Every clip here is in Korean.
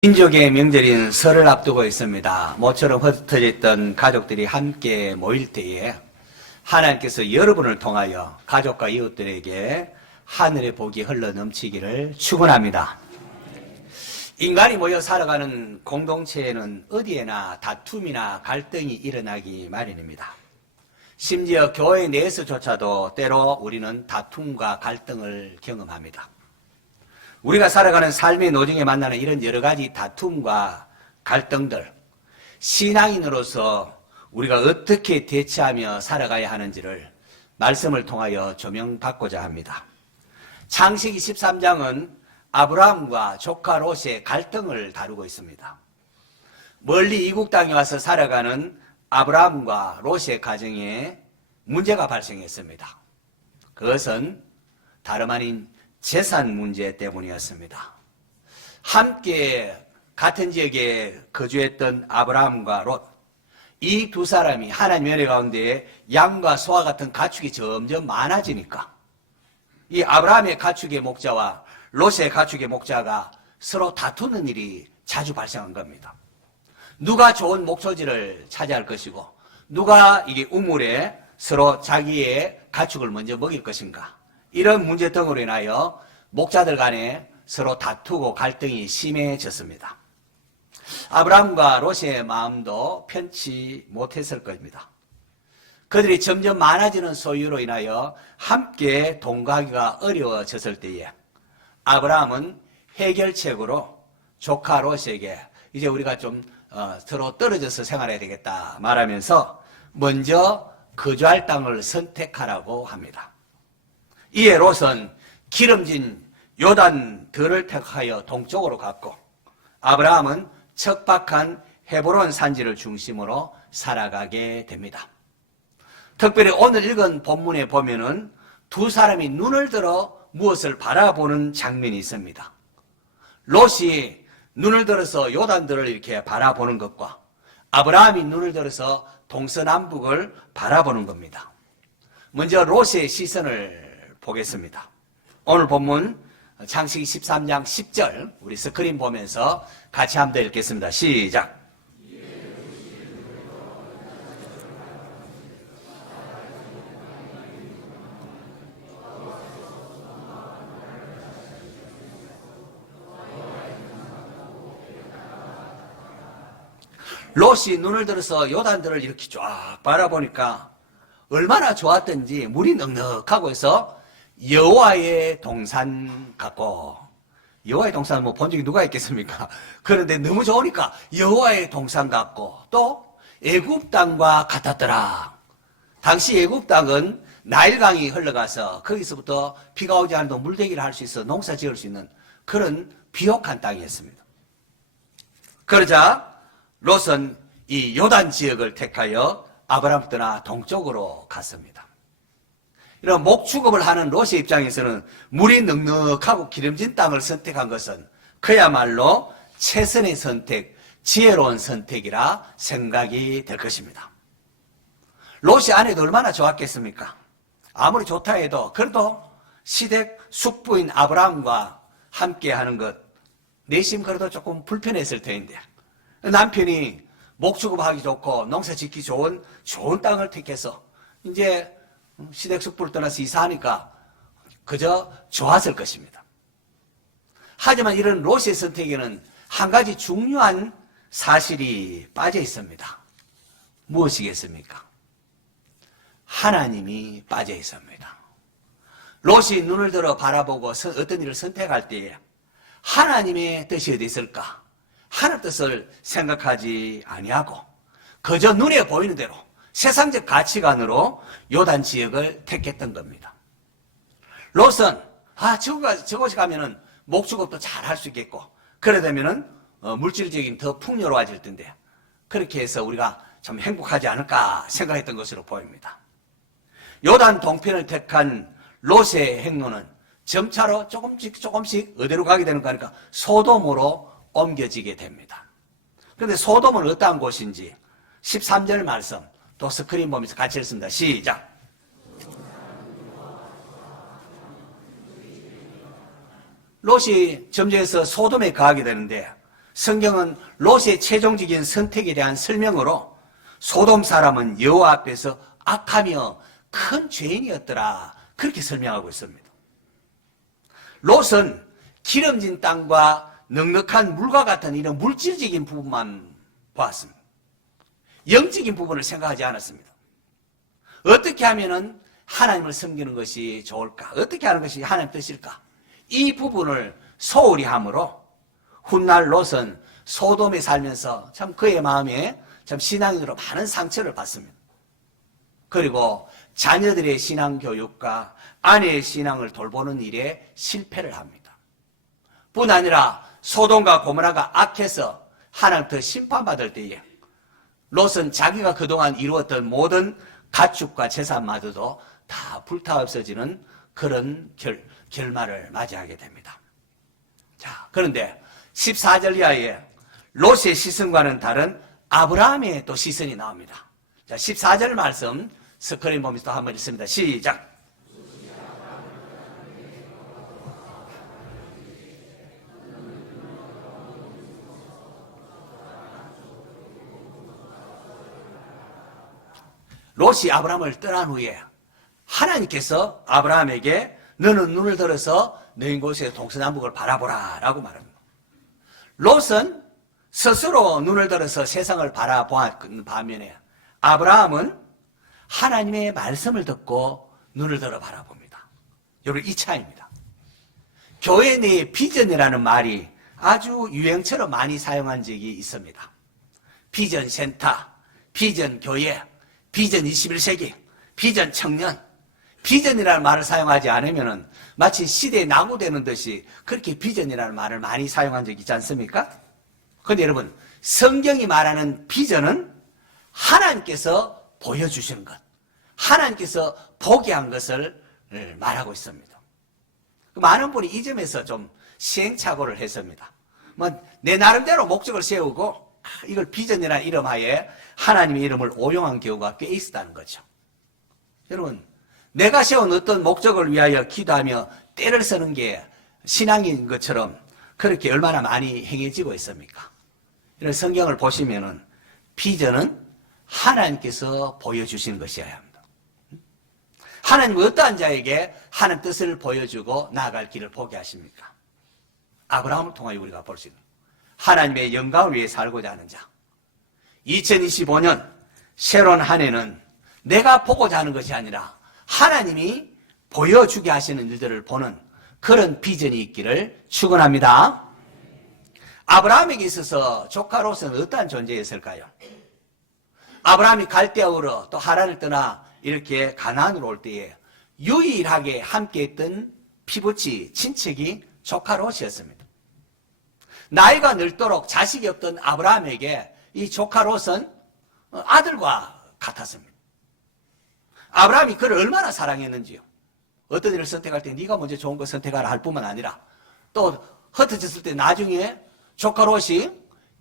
민족의 명절인 설을 앞두고 있습니다. 모처럼 흩어져 있던 가족들이 함께 모일 때에 하나님께서 여러분을 통하여 가족과 이웃들에게 하늘의 복이 흘러넘치기를 축원합니다. 인간이 모여 살아가는 공동체에는 어디에나 다툼이나 갈등이 일어나기 마련입니다. 심지어 교회 내에서조차도 때로 우리는 다툼과 갈등을 경험합니다. 우리가 살아가는 삶의 노정에 만나는 이런 여러 가지 다툼과 갈등들, 신앙인으로서 우리가 어떻게 대처하며 살아가야 하는지를 말씀을 통하여 조명받고자 합니다. 창세기 13장은 아브라함과 조카 롯의 갈등을 다루고 있습니다. 멀리 이국 땅에 와서 살아가는 아브라함과 롯의 가정에 문제가 발생했습니다. 그것은 다름 아닌 재산 문제 때문이었습니다. 함께 같은 지역에 거주했던 아브라함과 롯, 이 두 사람이 하나님의 은혜 가운데 양과 소와 같은 가축이 점점 많아지니까 이 아브라함의 가축의 목자와 롯의 가축의 목자가 서로 다투는 일이 자주 발생한 겁니다. 누가 좋은 목초지를 차지할 것이고 누가 이게 우물에 서로 자기의 가축을 먼저 먹일 것인가, 이런 문제 등으로 인하여 목자들 간에 서로 다투고 갈등이 심해졌습니다. 아브라함과 롯의 마음도 편치 못했을 겁니다. 그들이 점점 많아지는 소유로 인하여 함께 동거하기가 어려워졌을 때에 아브라함은 해결책으로 조카 롯에게 이제 우리가 좀 서로 떨어져서 생활해야 되겠다 말하면서 먼저 거주할 땅을 선택하라고 합니다. 이에 롯은 기름진 요단 들을 택하여 동쪽으로 갔고 아브라함은 척박한 헤브론 산지를 중심으로 살아가게 됩니다. 특별히 오늘 읽은 본문에 보면은 두 사람이 눈을 들어 무엇을 바라보는 장면이 있습니다. 롯이 눈을 들어서 요단들을 이렇게 바라보는 것과 아브라함이 눈을 들어서 동서남북을 바라보는 겁니다. 먼저 롯의 시선을 보겠습니다. 오늘 본문 창세기 13장 10절 우리 스크린 보면서 같이 한번 읽겠습니다. 시작. 롯이 눈을 들어서 요단들을 이렇게 쫙 바라보니까 얼마나 좋았던지 물이 넉넉하고 해서 여호와의 동산 같고, 여호와의 동산 뭐 본 적이 누가 있겠습니까? 그런데 너무 좋으니까 여호와의 동산 같고 또 애굽 땅과 같았더라. 당시 애굽 땅은 나일강이 흘러가서 거기서부터 비가 오지 않아도 물대기를 할 수 있어 농사 지을 수 있는 그런 비옥한 땅이었습니다. 그러자 롯은 이 요단 지역을 택하여 아브라함 떠나 동쪽으로 갔습니다. 이런 목축업을 하는 롯의 입장에서는 물이 넉넉하고 기름진 땅을 선택한 것은 그야말로 최선의 선택, 지혜로운 선택이라 생각이 될 것입니다. 롯의 아내도 얼마나 좋았겠습니까? 아무리 좋다 해도 그래도 시댁 숙부인 아브라함과 함께 하는 것 내심 그래도 조금 불편했을 텐데, 남편이 목축업하기 좋고 농사 짓기 좋은 땅을 택해서 이제 시댁 숙부를 떠나서 이사하니까 그저 좋았을 것입니다. 하지만 이런 롯의 선택에는 한 가지 중요한 사실이 빠져 있습니다. 무엇이겠습니까? 하나님이 빠져 있습니다. 롯이 눈을 들어 바라보고 어떤 일을 선택할 때에 하나님의 뜻이 어디 있을까? 하나님 뜻을 생각하지 아니하고 그저 눈에 보이는 대로 세상적 가치관으로 요단 지역을 택했던 겁니다. 롯은 저곳에 가면은 목축업도 잘 할 수 있겠고 그래 되면은 물질적인 더 풍요로워질 텐데 그렇게 해서 우리가 참 행복하지 않을까 생각했던 것으로 보입니다. 요단 동편을 택한 롯의 행로는 점차로 조금씩 어디로 가게 되는 거니까 소돔으로 옮겨지게 됩니다. 그런데 소돔은 어떠한 곳인지 13절 말씀 또 스크린 보면서 같이 읽습니다. 시작. 롯이 점점해서 소돔에 가게 되는데 성경은 롯의 최종적인 선택에 대한 설명으로 소돔 사람은 여호와 앞에서 악하며 큰 죄인이었더라 그렇게 설명하고 있습니다. 롯은 기름진 땅과 넉넉한 물과 같은 이런 물질적인 부분만 보았습니다. 영적인 부분을 생각하지 않았습니다. 어떻게 하면은 하나님을 섬기는 것이 좋을까? 어떻게 하는 것이 하나님 뜻일까? 이 부분을 소홀히 함으로 훗날 롯은 소돔에 살면서 참 그의 마음에 참 신앙인으로 많은 상처를 받습니다. 그리고 자녀들의 신앙 교육과 아내의 신앙을 돌보는 일에 실패를 합니다. 뿐 아니라 소돔과 고모라가 악해서 하나님부터 심판받을 때에 롯은 자기가 그동안 이루었던 모든 가축과 재산마저도 다 불타 없어지는 그런 결말을 맞이하게 됩니다. 자, 그런데 14절 이하에 롯의 시선과는 다른 아브라함의 또 시선이 나옵니다. 자, 14절 말씀 스크린 보면서 또 한번 읽습니다. 시작. 롯이 아브라함을 떠난 후에 하나님께서 아브라함에게 너는 눈을 들어서 너희 곳의 동서남북을 바라보라 라고 말합니다. 롯은 스스로 눈을 들어서 세상을 바라보았던 반면에 아브라함은 하나님의 말씀을 듣고 눈을 들어 바라봅니다. 여러분, 이 차이입니다. 교회 내에 비전이라는 말이 아주 유행처럼 많이 사용한 적이 있습니다. 비전 센터, 비전 교회, 비전 21세기, 비전 청년, 비전이라는 말을 사용하지 않으면 마치 시대에 낙오되는 듯이 그렇게 비전이라는 말을 많이 사용한 적이 있지 않습니까? 그런데 여러분, 성경이 말하는 비전은 하나님께서 보여주시는 것, 하나님께서 보게 한 것을 말하고 있습니다. 많은 분이 이 점에서 좀 시행착오를 했습니다. 내 나름대로 목적을 세우고 이걸 비전이라는 이름 하에 하나님의 이름을 오용한 경우가 꽤 있었다는 거죠. 여러분, 내가 세운 어떤 목적을 위하여 기도하며 때를 쓰는 게 신앙인 것처럼 그렇게 얼마나 많이 행해지고 있습니까? 이런 성경을 보시면은 비전은 하나님께서 보여주시는 것이어야 합니다. 하나님은 어떠한 자에게 하나님 뜻을 보여주고 나아갈 길을 보게 하십니까? 아브라함을 통하여 우리가 볼 수 있는 하나님의 영광을 위해 살고자 하는 자. 2025년 새로운 한 해는 내가 보고자 하는 것이 아니라 하나님이 보여주게 하시는 일들을 보는 그런 비전이 있기를 축원합니다. 아브라함에게 있어서 조카 롯은 어떠한 존재였을까요? 아브라함이 갈대아우로 또 하란을 떠나 이렇게 가나안으로 올 때에 유일하게 함께했던 피부치 친척이 조카 롯이었습니다. 나이가 늙도록 자식이 없던 아브라함에게 이 조카 롯은 아들과 같았습니다. 아브라함이 그를 얼마나 사랑했는지요. 어떤 일을 선택할 때 네가 먼저 좋은 거 선택하라 할 뿐만 아니라 또 흩어졌을 때 나중에 조카 롯이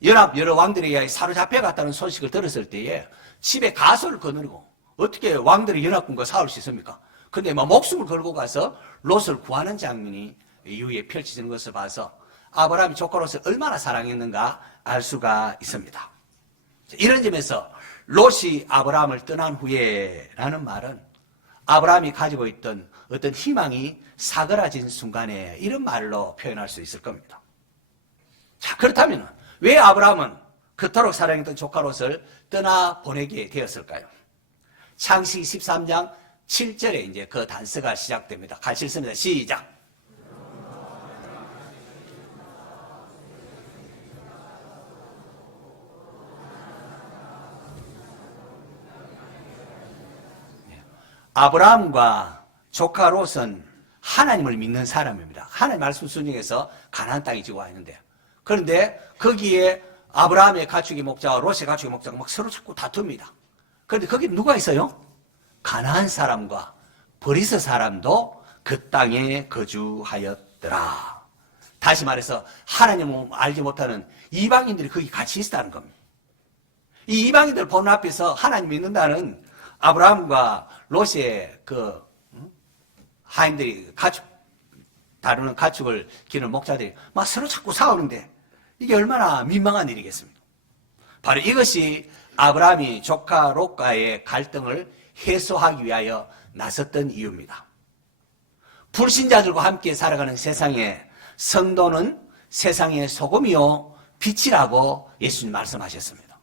연합 여러 왕들에 의해 사로잡혀 갔다는 소식을 들었을 때에 집에 가소를 거느리고 어떻게 왕들의 연합군과 싸울 수 있습니까? 근데 목숨을 걸고 가서 롯을 구하는 장면이 이후에 펼쳐지는 것을 봐서 아브라함이 조카 롯을 얼마나 사랑했는가 알 수가 있습니다. 이런 점에서 롯이 아브라함을 떠난 후에라는 말은 아브라함이 가지고 있던 어떤 희망이 사그라진 순간에 이런 말로 표현할 수 있을 겁니다. 자, 그렇다면 왜 아브라함은 그토록 사랑했던 조카 롯을 떠나보내게 되었을까요? 창세기 13장 7절에 이제 그 단서가 시작됩니다. 같이 읽습니다. 시작. 아브라함과 조카 롯은 하나님을 믿는 사람입니다. 하나님 말씀 순종해서 가나안 땅에 지고 와 있는데, 그런데 거기에 아브라함의 가축의 목자와 롯의 가축의 목자가 막 서로 자꾸 다툽니다. 그런데 거기 누가 있어요? 가나안 사람과 브리스 사람도 그 땅에 거주하였더라. 다시 말해서 하나님을 알지 못하는 이방인들이 거기 같이 있었다는 겁니다. 이 이방인들 보는 앞에서 하나님 믿는다는 아브라함과 롯의 그 하인들이 가축 다루는 가축을 기르는 목자들이 막 서로 자꾸 싸우는데 이게 얼마나 민망한 일이겠습니까? 바로 이것이 아브라함이 조카 롯과의 갈등을 해소하기 위하여 나섰던 이유입니다. 불신자들과 함께 살아가는 세상에 성도는 세상의 소금이요 빛이라고 예수님 말씀하셨습니다.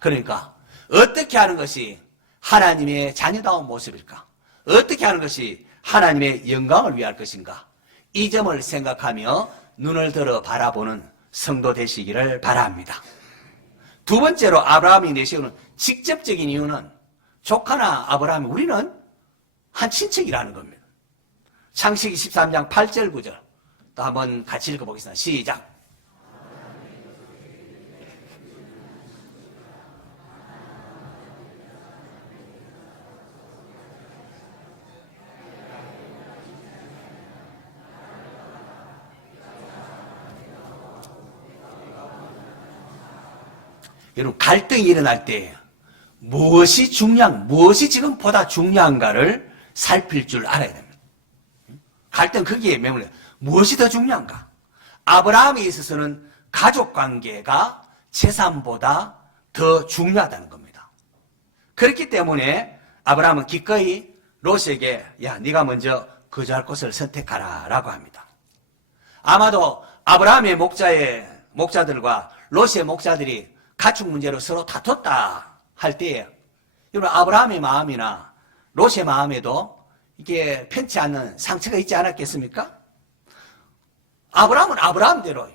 그러니까 어떻게 하는 것이 하나님의 자녀다운 모습일까? 어떻게 하는 것이 하나님의 영광을 위할 것인가? 이 점을 생각하며 눈을 들어 바라보는 성도 되시기를 바랍니다. 두 번째로 아브라함이 내세우는 직접적인 이유는 조카나 아브라함이 우리는 한 친척이라는 겁니다. 창세기 13장 8절 9절 또 한번 같이 읽어보겠습니다. 시작. 여러분, 갈등이 일어날 때 무엇이 지금 보다 중요한가를 살필 줄 알아야 됩니다. 갈등 거기에 매몰려. 무엇이 더 중요한가? 아브라함에 있어서는 가족 관계가 재산보다 더 중요하다는 겁니다. 그렇기 때문에 아브라함은 기꺼이 롯에게 야, 네가 먼저 거주할 곳을 선택하라 라고 합니다. 아마도 아브라함의 목자들과 롯의 목자들이 가축 문제로 서로 다퉜다 할 때에 여러분 아브라함의 마음이나 롯의 마음에도 이게 편치 않는 상처가 있지 않았겠습니까? 아브라함은 아브라함대로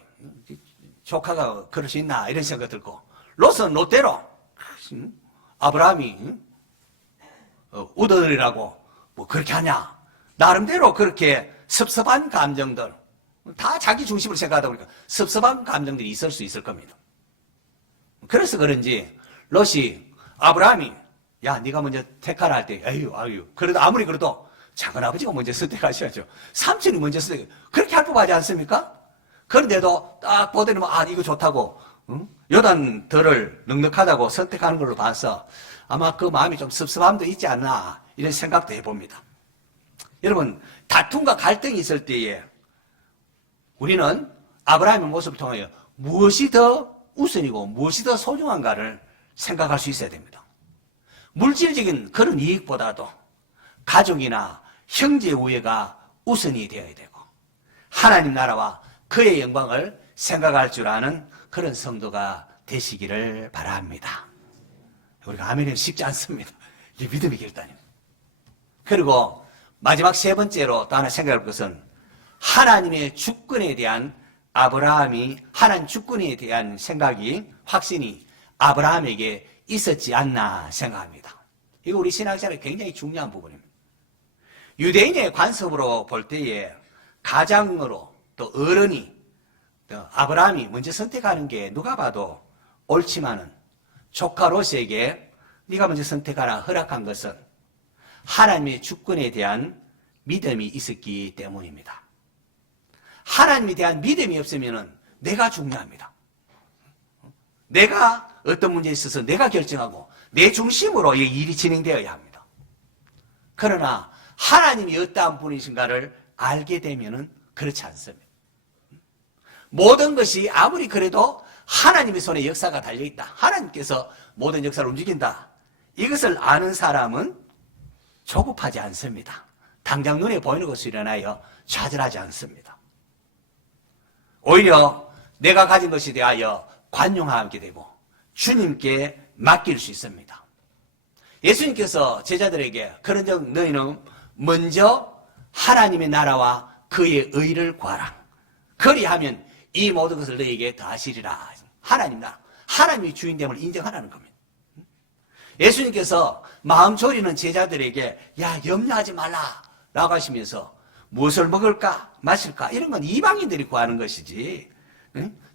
조카가 그럴 수 있나 이런 생각 들고 롯은 롯대로 아브라함이 우더들이라고 뭐 그렇게 하냐 나름대로 그렇게 섭섭한 감정들 다 자기 중심으로 생각하다 보니까 섭섭한 감정들이 있을 수 있을 겁니다. 그래서 그런지 롯이 아브라함이 야 네가 먼저 택하라 할 때 아유 그래도 아무리 그래도 작은아버지가 먼저 선택하셔야죠. 삼촌이 먼저 선택 그렇게 할 법하지 않습니까? 그런데도 딱 보더니 이거 좋다고 요단들을 넉넉하다고 선택하는 걸로 봐서 아마 그 마음이 좀 섭섭함도 있지 않나 이런 생각도 해봅니다. 여러분 다툼과 갈등이 있을 때에 우리는 아브라함의 모습을 통하여 무엇이 더 우선이고 무엇이 더 소중한가를 생각할 수 있어야 됩니다. 물질적인 그런 이익보다도 가족이나 형제 우애가 우선이 되어야 되고 하나님 나라와 그의 영광을 생각할 줄 아는 그런 성도가 되시기를 바랍니다. 우리가 아멘은 쉽지 않습니다. 이게 믿음의 결단입니다. 그리고 마지막 세 번째로 또 하나 생각할 것은 하나님의 주권에 대한 하나님 주권에 대한 생각이 확신이 아브라함에게 있었지 않나 생각합니다. 이거 우리 신앙생활에 굉장히 중요한 부분입니다. 유대인의 관습으로 볼 때에 가장으로 또 어른이 또 아브라함이 먼저 선택하는 게 누가 봐도 옳지만은 조카 롯에게 네가 먼저 선택하라 허락한 것은 하나님의 주권에 대한 믿음이 있었기 때문입니다. 하나님에 대한 믿음이 없으면 내가 중요합니다. 내가 어떤 문제에 있어서 내가 결정하고 내 중심으로 이 일이 진행되어야 합니다. 그러나 하나님이 어떠한 분이신가를 알게 되면 그렇지 않습니다. 모든 것이 아무리 그래도 하나님의 손에 역사가 달려있다. 하나님께서 모든 역사를 움직인다. 이것을 아는 사람은 조급하지 않습니다. 당장 눈에 보이는 것을 일어나여 좌절하지 않습니다. 오히려 내가 가진 것에 대하여 관용하게 되고 주님께 맡길 수 있습니다. 예수님께서 제자들에게 그런즉 너희는 먼저 하나님의 나라와 그의 의를 구하라. 그리하면 이 모든 것을 너희에게 더하시리라. 하나님 나라, 하나님이 주인됨을 인정하라는 겁니다. 예수님께서 마음 졸이는 제자들에게 야 염려하지 말라 라고 하시면서 무엇을 먹을까 마실까 이런 건 이방인들이 구하는 것이지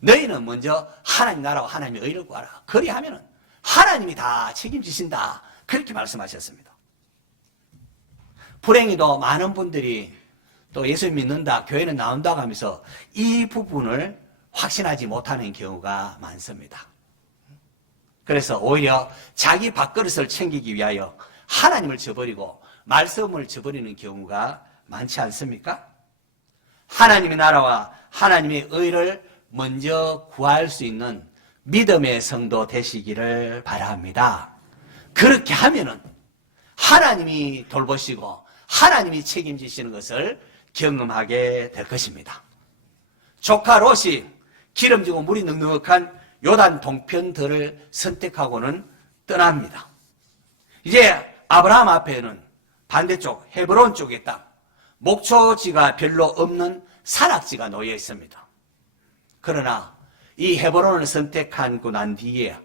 너희는 먼저 하나님 나라와 하나님의 의를 구하라. 그리하면 하나님이 다 책임지신다. 그렇게 말씀하셨습니다. 불행히도 많은 분들이 또 예수 믿는다, 교회는 나온다고 하면서 이 부분을 확신하지 못하는 경우가 많습니다. 그래서 오히려 자기 밥그릇을 챙기기 위하여 하나님을 저버리고 말씀을 저버리는 경우가 많지 않습니까? 하나님의 나라와 하나님의 의를 먼저 구할 수 있는 믿음의 성도 되시기를 바랍니다. 그렇게 하면은 하나님이 돌보시고 하나님이 책임지시는 것을 경험하게 될 것입니다. 조카 롯이 기름지고 물이 넉넉한 요단 동편들을 선택하고는 떠납니다. 이제 아브라함 앞에는 반대쪽 헤브론 쪽의 땅, 목초지가 별로 없는 산악지가 놓여 있습니다. 그러나 이 헤브론을 선택하고 난 뒤에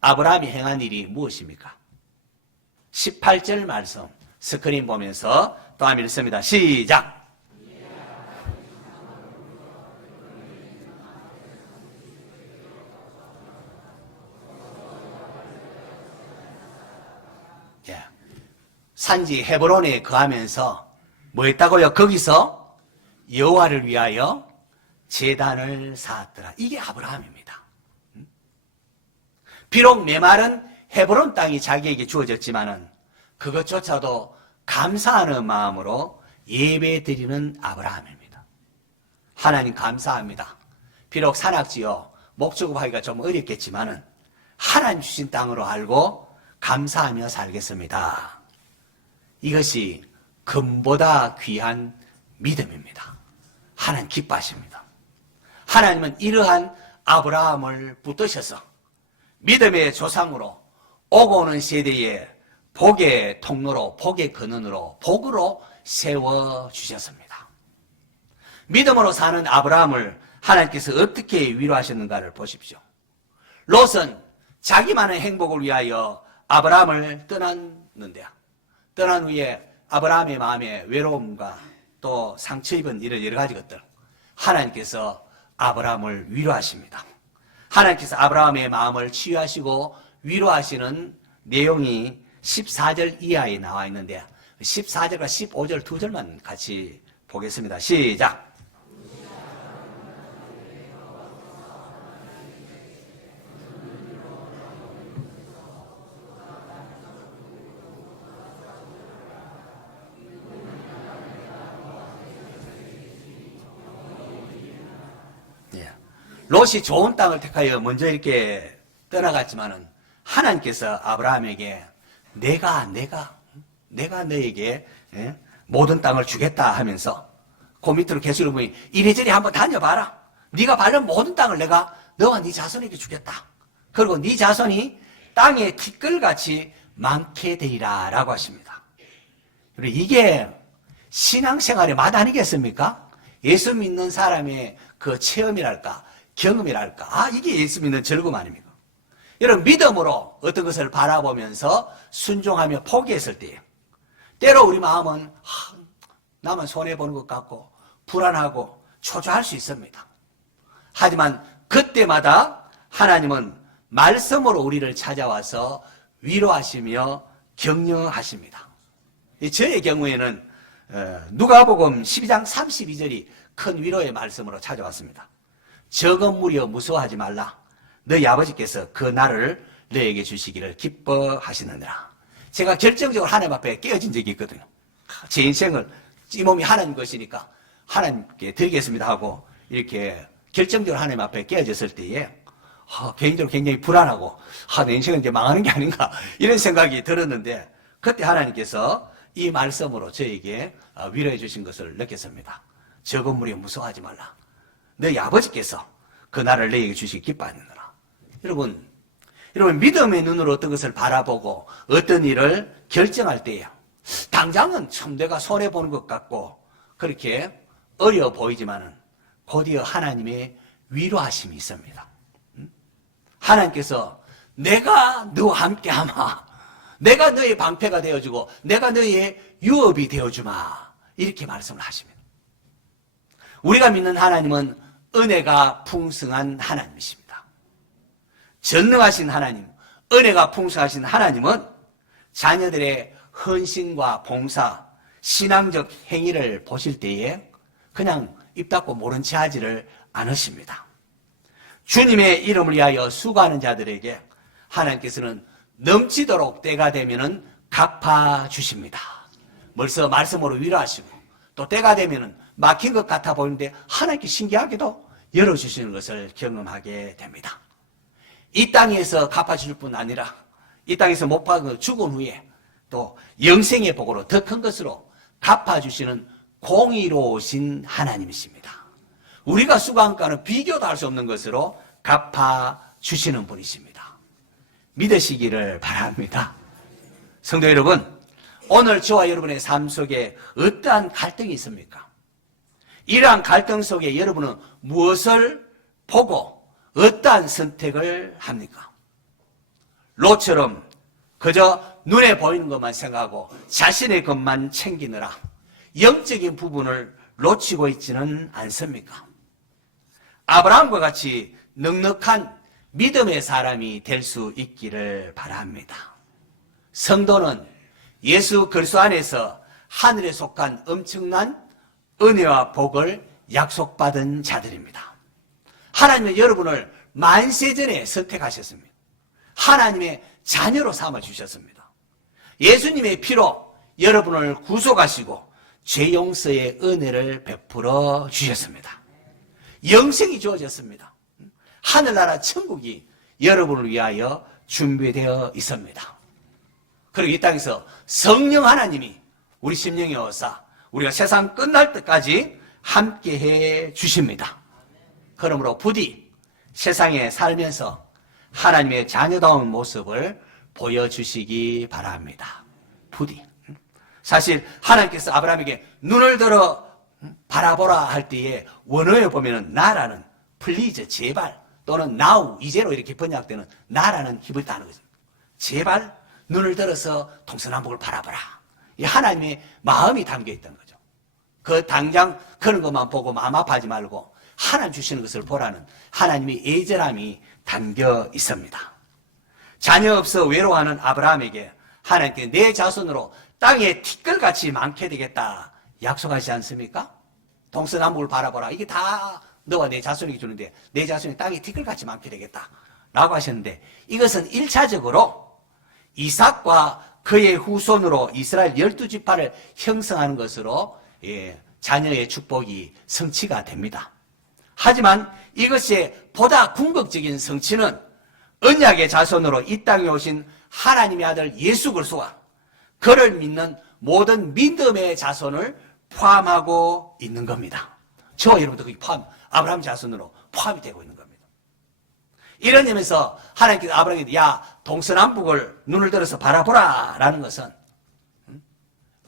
아브라함이 행한 일이 무엇입니까? 18절 말씀 스크린 보면서 또 한번 읽습니다. 시작! 산지 헤브론에 거하면서 뭐 했다고요? 거기서 여호와를 위하여 제단을 쌓았더라. 이게 아브라함입니다. 비록 메마른 헤브론 땅이 자기에게 주어졌지만은 그것조차도 감사하는 마음으로 예배 드리는 아브라함입니다. 하나님 감사합니다. 비록 산악지요 목축하기가 좀 어렵겠지만은 하나님 주신 땅으로 알고 감사하며 살겠습니다. 이것이 금보다 귀한 믿음입니다. 하나님 기뻐하십니다. 하나님은 이러한 아브라함을 붙드셔서 믿음의 조상으로 오고 오는 세대에 복의 통로로, 복의 근원으로, 복으로 세워주셨습니다. 믿음으로 사는 아브라함을 하나님께서 어떻게 위로하셨는가를 보십시오. 롯은 자기만의 행복을 위하여 아브라함을 떠났는데요. 떠난 후에 아브라함의 마음에 외로움과 또 상처 입은 이런 여러 가지 것들, 하나님께서 아브라함을 위로하십니다. 하나님께서 아브라함의 마음을 치유하시고 위로하시는 내용이 14절 이하에 나와 있는데 14절과 15절 두 절만 같이 보겠습니다. 시작! 롯이 좋은 땅을 택하여 먼저 이렇게 떠나갔지만은 하나님께서 아브라함에게 내가 너에게 모든 땅을 주겠다 하면서 그 밑으로 계속 보니 이리저리 한번 다녀봐라. 네가 밟는 모든 땅을 내가 너와 네 자손에게 주겠다. 그리고 네 자손이 땅의 티끌같이 많게 되리라 라고 하십니다. 이게 신앙생활의 맛 아니겠습니까? 예수 믿는 사람의 그 체험이랄까 경험이랄까, 이게 예수 믿는 즐거움 아닙니까? 여러분, 믿음으로 어떤 것을 바라보면서 순종하며 포기했을 때에 때로 우리 마음은 나만 손해보는 것 같고 불안하고 초조할 수 있습니다. 하지만 그때마다 하나님은 말씀으로 우리를 찾아와서 위로하시며 격려하십니다. 저의 경우에는 누가복음 12장 32절이 큰 위로의 말씀으로 찾아왔습니다. 적은 무리여 무서워하지 말라. 너희 아버지께서 그 날을 너에게 주시기를 기뻐하시느니라. 제가 결정적으로 하나님 앞에 깨어진 적이 있거든요. 제 인생을 이 몸이 하나님 것이니까 하나님께 드리겠습니다 하고 이렇게 결정적으로 하나님 앞에 깨어졌을 때에 개인적으로 굉장히 불안하고 내 인생은 이제 망하는 게 아닌가 이런 생각이 들었는데 그때 하나님께서 이 말씀으로 저에게 위로해 주신 것을 느꼈습니다. 적은 무리여 무서워하지 말라. 너희 아버지께서 그 날을 너희에게 주시기 기뻐하느니라. 여러분 믿음의 눈으로 어떤 것을 바라보고 어떤 일을 결정할 때에 당장은 참 내가 손해보는 것 같고 그렇게 어려워 보이지만은 곧이어 하나님의 위로하심이 있습니다. 하나님께서 내가 너와 함께 하마. 내가 너의 방패가 되어주고 내가 너의 유업이 되어주마. 이렇게 말씀을 하십니다. 우리가 믿는 하나님은 은혜가 풍성한 하나님이십니다. 전능하신 하나님, 은혜가 풍성하신 하나님은 자녀들의 헌신과 봉사, 신앙적 행위를 보실 때에 그냥 입 닫고 모른 체 하지를 않으십니다. 주님의 이름을 위하여 수고하는 자들에게 하나님께서는 넘치도록 때가 되면은 갚아주십니다. 벌써 말씀으로 위로하시고 또 때가 되면은 막힌 것 같아 보이는데 하나님께 신기하게도 열어주시는 것을 경험하게 됩니다. 이 땅에서 갚아줄 뿐 아니라 이 땅에서 못 받은 죽은 후에 또 영생의 복으로 더 큰 것으로 갚아주시는 공의로우신 하나님이십니다. 우리가 수고한가는 비교도 할 수 없는 것으로 갚아주시는 분이십니다. 믿으시기를 바랍니다. 성도 여러분, 오늘 저와 여러분의 삶 속에 어떠한 갈등이 있습니까? 이러한 갈등 속에 여러분은 무엇을 보고 어떠한 선택을 합니까? 롯처럼 그저 눈에 보이는 것만 생각하고 자신의 것만 챙기느라 영적인 부분을 놓치고 있지는 않습니까? 아브라함과 같이 넉넉한 믿음의 사람이 될 수 있기를 바랍니다. 성도는 예수 그리스도 안에서 하늘에 속한 엄청난 은혜와 복을 약속받은 자들입니다. 하나님은 여러분을 만세전에 선택하셨습니다. 하나님의 자녀로 삼아주셨습니다. 예수님의 피로 여러분을 구속하시고 죄 용서의 은혜를 베풀어 주셨습니다. 영생이 주어졌습니다. 하늘나라 천국이 여러분을 위하여 준비되어 있습니다. 그리고 이 땅에서 성령 하나님이 우리 심령에 오사 우리가 세상 끝날 때까지 함께해 주십니다. 그러므로 부디 세상에 살면서 하나님의 자녀다운 모습을 보여주시기 바랍니다. 부디. 사실 하나님께서 아브라함에게 눈을 들어 바라보라 할 때에 원어에 보면은 나라는 플리즈 제발 또는 now 이제로 이렇게 번역되는 나라는 히브리 단어거든요. 제발 눈을 들어서 동서남북을 바라보라. 이 하나님의 마음이 담겨 있던 거죠. 그 당장 그런 것만 보고 마음 아파하지 말고 하나님 주시는 것을 보라는 하나님의 애절함이 담겨 있습니다. 자녀 없어 외로워하는 아브라함에게 하나님께 내 자손으로 땅에 티끌같이 많게 되겠다 약속하지 않습니까? 동서남북을 바라보라. 이게 다 너와 내 자손에게 주는데 내 자손이 땅에 티끌같이 많게 되겠다 라고 하셨는데 이것은 1차적으로 이삭과 그의 후손으로 이스라엘 12지파를 형성하는 것으로 자녀의 축복이 성취가 됩니다. 하지만 이것의 보다 궁극적인 성취는 언약의 자손으로 이 땅에 오신 하나님의 아들 예수 그리스도와 그를 믿는 모든 믿음의 자손을 포함하고 있는 겁니다. 저와 여러분도 거기 아브라함 자손으로 포함이 되고 있는 겁니다. 이런 의미에서 하나님께서 아브라함에게 야 동서남북을 눈을 들어서 바라보라 라는 것은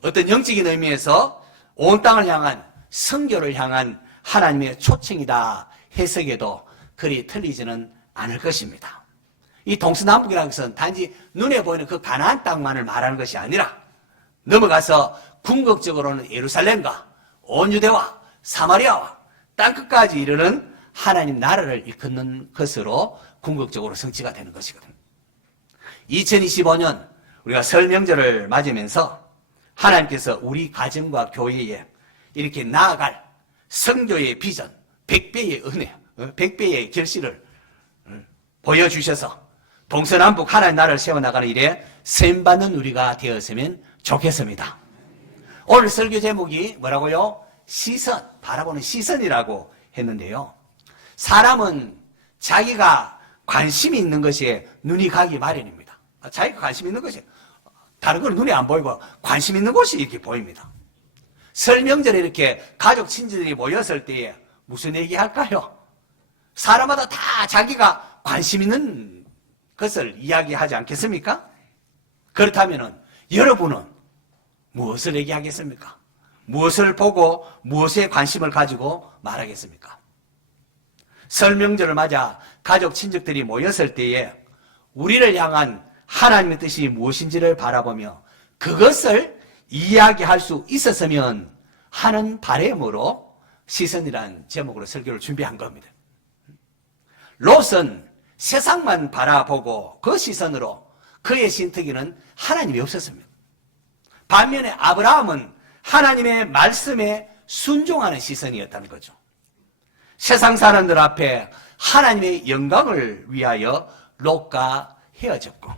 어떤 영적인 의미에서 온 땅을 향한 선교를 향한 하나님의 초청이다 해석에도 그리 틀리지는 않을 것입니다. 이 동서남북이라는 것은 단지 눈에 보이는 그 가나안 땅만을 말하는 것이 아니라 넘어가서 궁극적으로는 예루살렘과 온 유대와 사마리아와 땅끝까지 이르는 하나님 나라를 일컫는 것으로 궁극적으로 성취가 되는 것이거든요. 2025년 우리가 설 명절을 맞으면서 하나님께서 우리 가정과 교회에 이렇게 나아갈 성교의 비전, 100배의 은혜, 100배의 결실을 보여주셔서 동서남북 하나님 나라를 세워나가는 일에 쓰임받는 우리가 되었으면 좋겠습니다. 오늘 설교 제목이 뭐라고요? 시선, 바라보는 시선이라고 했는데요. 사람은 자기가 관심이 있는 것에 눈이 가기 마련입니다. 자기가 관심 있는 것이 다른 건 눈에 안 보이고 관심 있는 곳이 이렇게 보입니다. 설 명절에 이렇게 가족 친지들이 모였을 때에 무슨 얘기 할까요? 사람마다 다 자기가 관심 있는 것을 이야기하지 않겠습니까? 그렇다면 여러분은 무엇을 얘기하겠습니까? 무엇을 보고 무엇에 관심을 가지고 말하겠습니까? 설 명절을 맞아 가족 친척들이 모였을 때에 우리를 향한 하나님의 뜻이 무엇인지를 바라보며 그것을 이야기할 수 있었으면 하는 바람으로 시선이라는 제목으로 설교를 준비한 겁니다. 롯은 세상만 바라보고 그 시선으로 그의 신특기는 하나님이 없었습니다. 반면에 아브라함은 하나님의 말씀에 순종하는 시선이었다는 거죠. 세상 사람들 앞에 하나님의 영광을 위하여 롯과 헤어졌고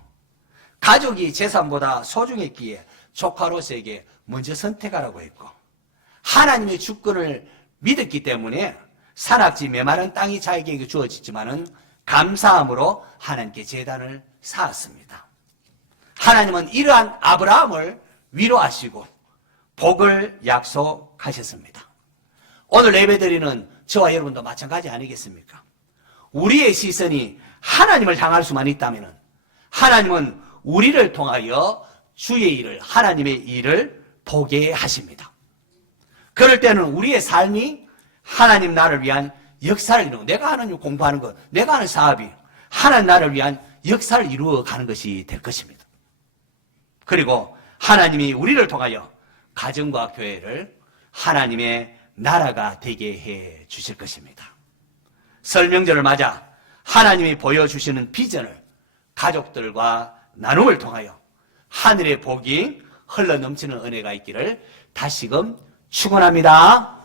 가족이 재산보다 소중했기에 조카 롯에게 먼저 선택하라고 했고 하나님의 주권을 믿었기 때문에 산악지 메마른 땅이 자기에게 주어지지만은 감사함으로 하나님께 제단을 쌓았습니다. 하나님은 이러한 아브라함을 위로하시고 복을 약속하셨습니다. 오늘 예배드리는 저와 여러분도 마찬가지 아니겠습니까? 우리의 시선이 하나님을 향할 수만 있다면 하나님은 우리를 통하여 주의 일을, 하나님의 일을 보게 하십니다. 그럴 때는 우리의 삶이 하나님 나를 위한 역사를 이루고, 내가 하는 공부하는 것, 내가 하는 사업이 하나님 나를 위한 역사를 이루어가는 것이 될 것입니다. 그리고 하나님이 우리를 통하여 가정과 교회를 하나님의 나라가 되게 해 주실 것입니다. 설 명절을 맞아 하나님이 보여주시는 비전을 가족들과 나눔을 통하여 하늘의 복이 흘러넘치는 은혜가 있기를 다시금 축원합니다.